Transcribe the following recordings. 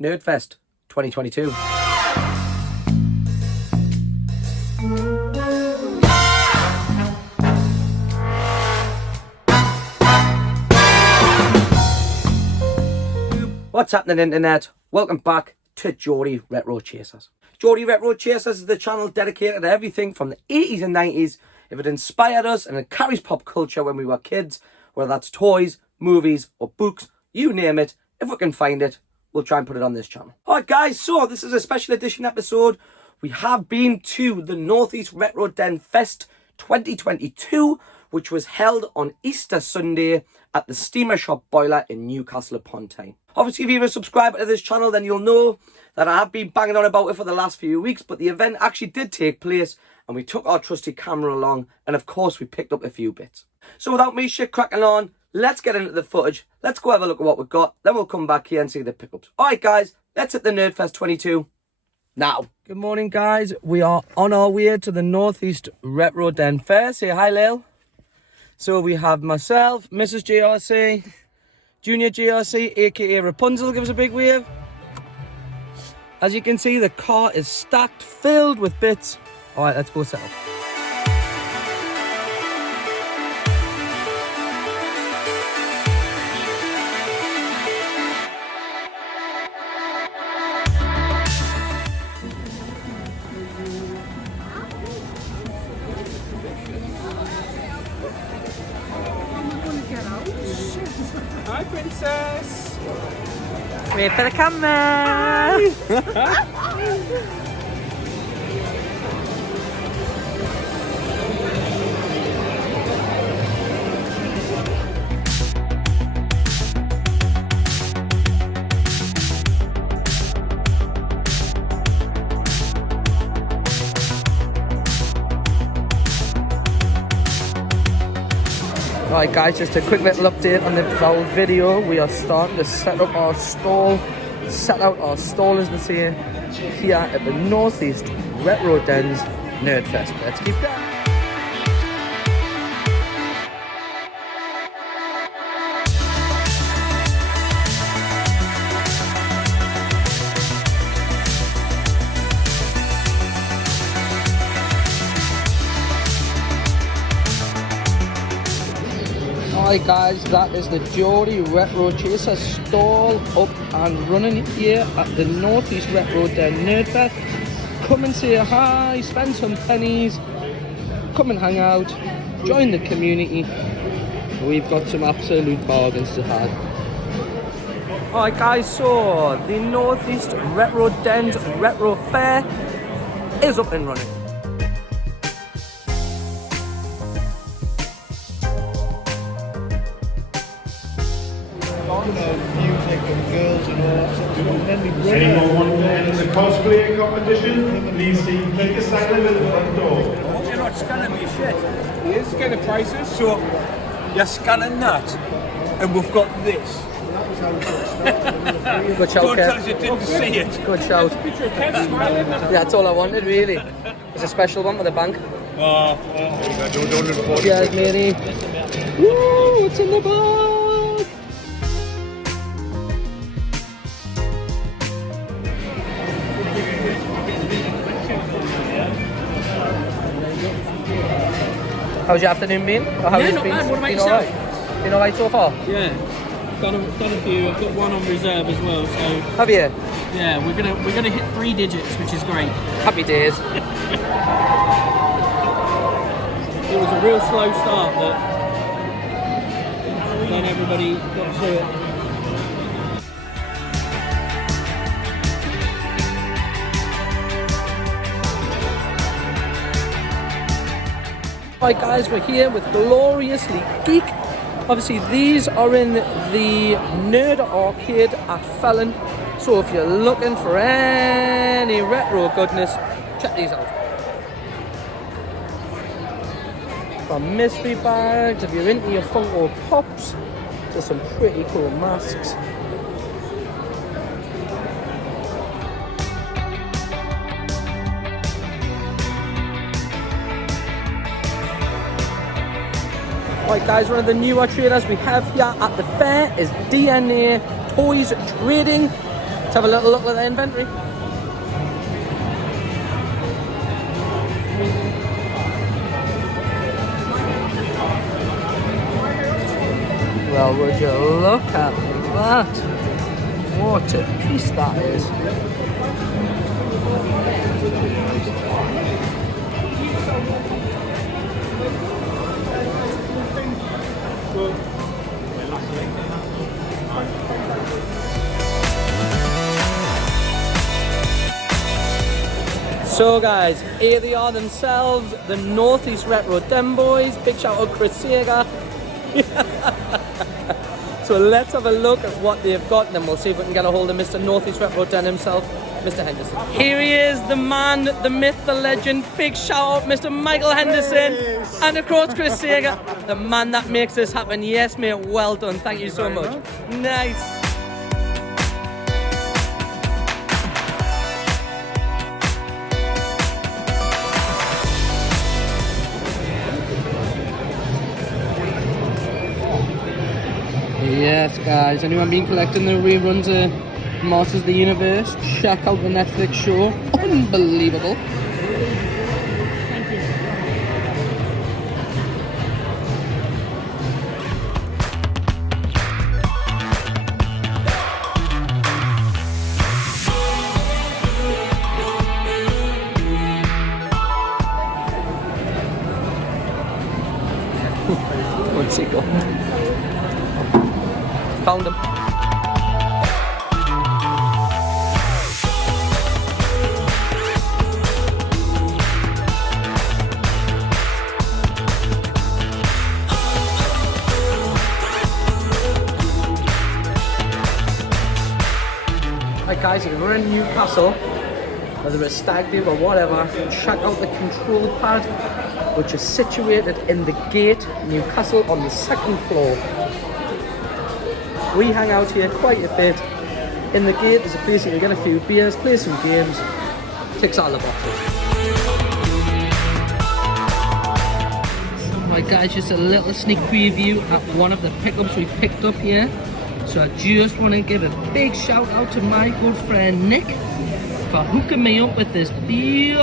Nerdfest 2022. What's happening, internet? Welcome back to Geordie Retro Chasers. Geordie Retro Chasers is the channel dedicated to everything from the 80s and 90s. If it inspired us and it carries pop culture when we were kids, whether that's toys, movies or books, you name it, if we can find it, we'll try and put it on this channel. Alright guys, so this is a special edition episode. We have been to the Northeast Retro Den Fest 2022, which was held on Easter Sunday at the Steamer Shop Boiler in Newcastle upon Tyne. Obviously, if you're a subscriber to this channel, then you'll know that I have been banging on about it for the last few weeks, but the event actually did take place, and we took our trusty camera along, and of course, we picked up a few bits. So without me shit cracking on, let's get into the footage. Let's go have a look at what we've got, then we'll come back here and see the pickups. Alright guys, let's hit the Nerdfest 22 now. Good morning guys, we are on our way to the Northeast Retro Den Fair. Say hi Lil. So we have myself, Mrs. JRC, Junior JRC, aka Rapunzel, give us a big wave. As you can see, the car is stacked, filled with bits. Alright, let's go set up. Hi, princess. Wait for the camera. Alright guys, just a quick little update on the old video. We are starting to set up our stall, set out our stall as they say, here at the Northeast Retro Dens Nerdfest. Let's keep going. Alright guys, that is the Geordie Retro Chaser stall up and running here at the Northeast Retro Den Nerdfest. Come and say hi, spend some pennies, come and hang out, join the community. We've got some absolute bargains to have. Alright guys, so the Northeast Retro Den's Retro Fair is up and running. Music and girls and all. Anyone want to enter the cosplay competition? Please see Peter Stanley at the front door. You're not scanning me shit. He is scan the prices. So, you're scanning that, and we've got this. Good shout, Don't tell Kev. us you didn't see it. Good shout. Picture of Kev smiling. Yeah, that's all I wanted really. It's a special one for the bank. Oh, there you go. Don't report. Cheers, matey. Woo, it's in the bag. How's your afternoon been? Or how Yeah, has not been? bad. What about Been yourself? alright? Been alright so far? Yeah, done a few. I've got one on reserve as well. So Have you? yeah, we're gonna hit 3 digits, which is great. Happy days. It was a real slow start, but then everybody got through it. Right guys, we're here with Gloriously Geek. Obviously these are in the Nerd Arcade at Felon. So if you're looking for any retro goodness, check these out. From mystery bags, if you're into your Funko Pops, there's some pretty cool masks. Right guys, one of the newer traders we have here at the fair is DNA Toys Trading. Let's have a little look at the inventory. Well, would you look at that? What a piece that is. So guys, here they are themselves, the Northeast Retro Dem Boys. Big shout out Chris Sager. So let's have a look at what they've got, and then we'll see if we can get a hold of Mr. Northeast Retro Den himself, Mr. Henderson. Here he is, the man, the myth, the legend. Big shout out Mr. Michael Henderson. And of course Chris Sager, the man that makes this happen. Yes mate, well done, thank you so much. Nice. Yes guys, anyone been collecting the reruns of Masters of the Universe? Check out the Netflix show. Unbelievable. What's he got? Found him. Right guys, if we're in Newcastle, whether it's Stag Beer or whatever, check out the control pad, which is situated in the gate, Newcastle, on the 2nd floor. We hang out here quite a bit. In the gate, there's a place where you get a few beers, play some games, ticks all the boxes. Right guys, just a little sneak preview at one of the pickups we picked up here. So I just want to give a big shout out to my good friend Nick for hooking me up with this beauty.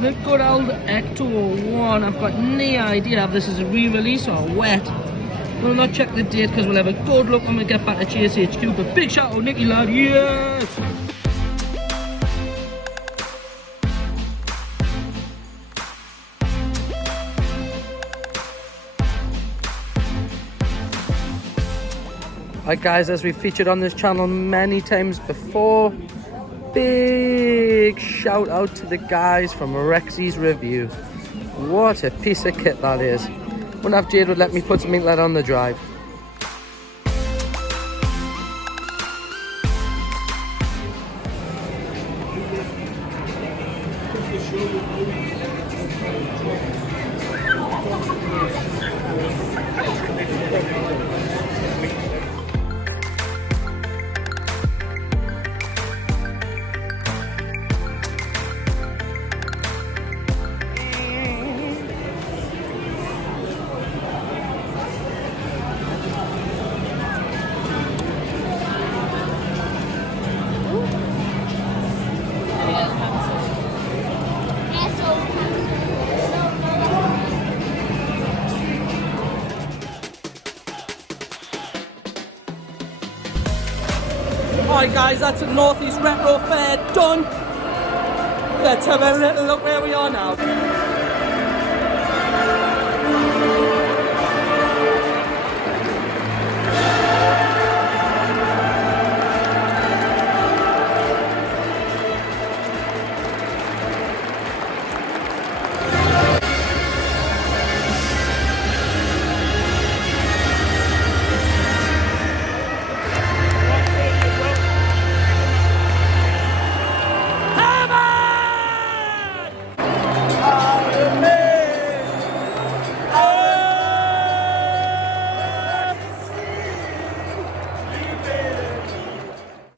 The good old Ecto 1. I've got no idea if this is a re-release or wet. We'll not check the date because we'll have a good look when we get back to GSHQ. But big shout out Nicky lad, yes! Right guys, as we've featured on this channel many times before, big shout out to the guys from Rexy's Review. What a piece of kit that is. Wonder if Jade would let me put something like that on the drive. Alright guys, that's a Northeast Retro Fair done. Let's have a little look where we are now.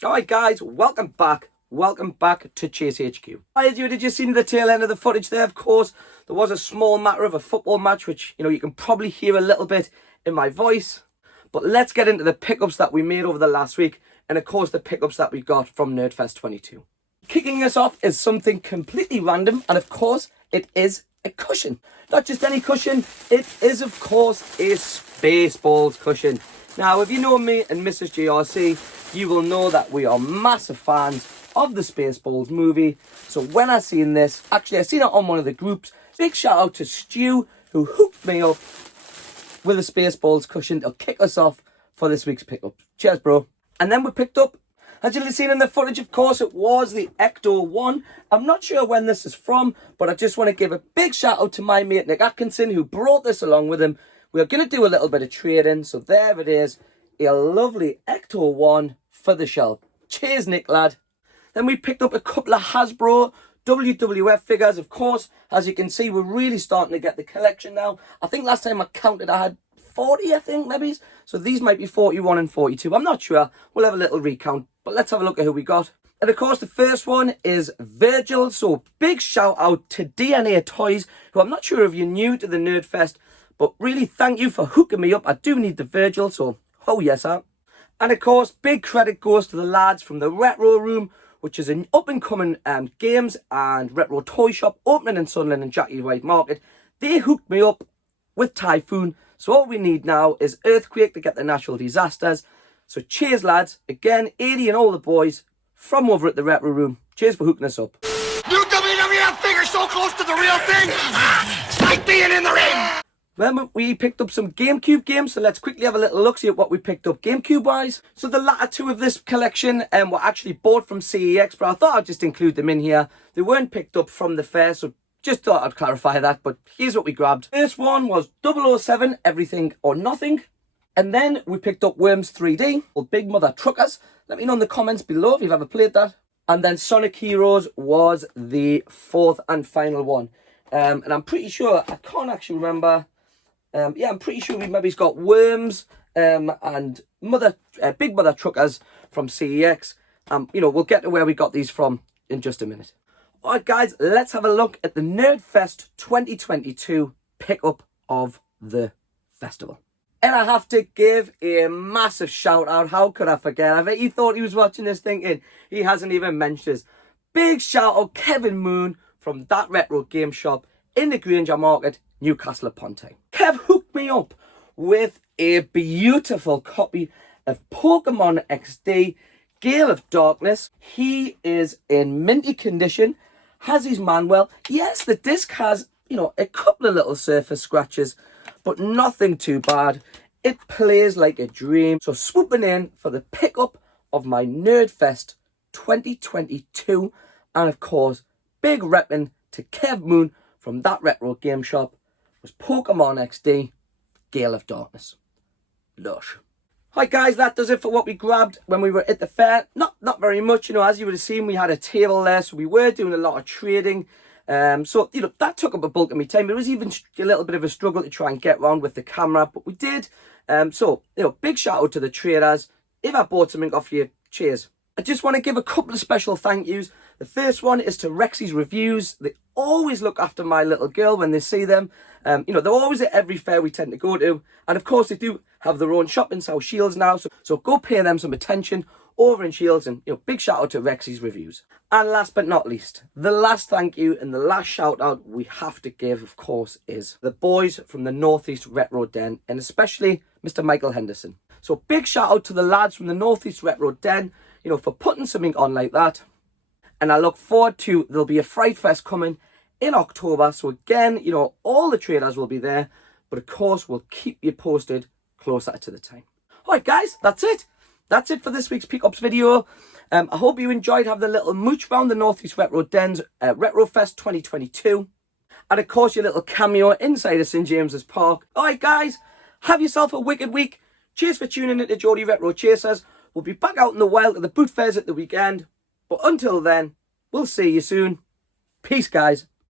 Alright guys, welcome back to Chase HQ. Did you see the tail end of the footage there? Of course, there was a small matter of a football match, which, you know, you can probably hear a little bit in my voice. But let's get into the pickups that we made over the last week and of course the pickups that we got from Nerdfest 22. Kicking us off is something completely random, and of course it is a cushion. Not just any cushion, it is of course a Spaceballs cushion. Now if you know me and Mrs. GRC, you will know that we are massive fans of the Spaceballs movie. So when I seen this, actually I seen it on one of the groups. Big shout out to Stu who hooked me up with a Spaceballs cushion to kick us off for this week's pickup. Cheers, bro. And then we picked up, as you'll have seen in the footage, of course, it was the Ecto 1. I'm not sure when this is from, but I just want to give a big shout out to my mate Nick Atkinson who brought this along with him. We're going to do a little bit of trading, so there it is, a lovely Ecto 1 for the shelf. Cheers, Nick, lad. Then we picked up a couple of Hasbro Wwf figures. Of course, as you can see, we're really starting to get the collection now. I think last time I counted I had 40, I think, maybe. So these might be 41 and 42. I'm not sure. We'll have a little recount, but let's have a look at who we got. And of course, the first one is Virgil. So big shout out to DNA Toys, who I'm not sure if you're new to the Nerdfest, but really thank you for hooking me up. I do need the Virgil, so oh yes, sir. And of course, big credit goes to the lads from the Retro Room, which is an up-and-coming games and retro toy shop opening in Sunderland and Jackie White Market. They hooked me up with Typhoon. So all we need now is Earthquake to get the natural disasters. So cheers, lads. Again, 80 and all the boys from over at the Retro Room. Cheers for hooking us up. New WWF figures so close to the real thing. It's like being in the ring. Then we picked up some Gamecube games, so let's quickly have a little look, see at what we picked up Gamecube-wise. So the latter two of this collection were actually bought from CEX, but I thought I'd just include them in here. They weren't picked up from the fair, so just thought I'd clarify that, but here's what we grabbed. First one was 007, Everything or Nothing. And then we picked up Worms 3D, or Big Mother Truckers. Let me know in the comments below if you've ever played that. And then Sonic Heroes was the fourth and final one. And I'm pretty sure, I can't actually remember... yeah, I'm pretty sure we maybe's got Worms and Big Mother Truckers from CEX. You know, we'll get to where we got these from in just a minute. Alright guys, let's have a look at the Nerdfest 2022 pickup of the festival. And I have to give a massive shout out. How could I forget? I bet you thought he was watching this thinking he hasn't even mentioned this. Big shout out Kevin Moon from That Retro Game Shop in the Granger Market, Newcastle upon Tyne. Kev hooked me up with a beautiful copy of Pokemon XD Gale of Darkness. He is in minty condition, has his manual. Yes, the disc has, you know, a couple of little surface scratches, but nothing too bad. It plays like a dream. So swooping in for the pickup of my Nerdfest 2022, and of course, big repping to Kev Moon from That Retro Game Shop, was Pokemon XD Gale of Darkness. Lush. Hi guys, that does it for what we grabbed when we were at the fair. Not very much, you know, as you would have seen, we had a table there, so we were doing a lot of trading. So, you know, that took up a bulk of my time. It was even a little bit of a struggle to try and get around with the camera, but we did. So, you know, big shout out to the traders. If I bought something off you, cheers. I just want to give a couple of special thank yous. The first one is to Rexy's Reviews. They always look after my little girl when they see them. You know, they're always at every fair we tend to go to. And of course, they do have their own shop in South Shields now. So go pay them some attention over in Shields. And, you know, big shout out to Rexy's Reviews. And last but not least, the last thank you and the last shout out we have to give, of course, is the boys from the Northeast Retro Den, and especially Mr. Michael Henderson. So big shout out to the lads from the Northeast Retro Den, you know, for putting something on like that. And I look forward to, there'll be a Fright Fest coming in October. So again, you know, all the traders will be there. But of course, we'll keep you posted closer to the time. All right, guys, that's it. That's it for this week's Pickups video. I hope you enjoyed having the little mooch round the Northeast Retro Den's Retro Fest 2022. And of course, your little cameo inside of St. James's Park. All right, guys, have yourself a wicked week. Cheers for tuning in to Geordie Retro Chasers. We'll be back out in the wild at the boot fairs at the weekend. But until then, we'll see you soon. Peace, guys.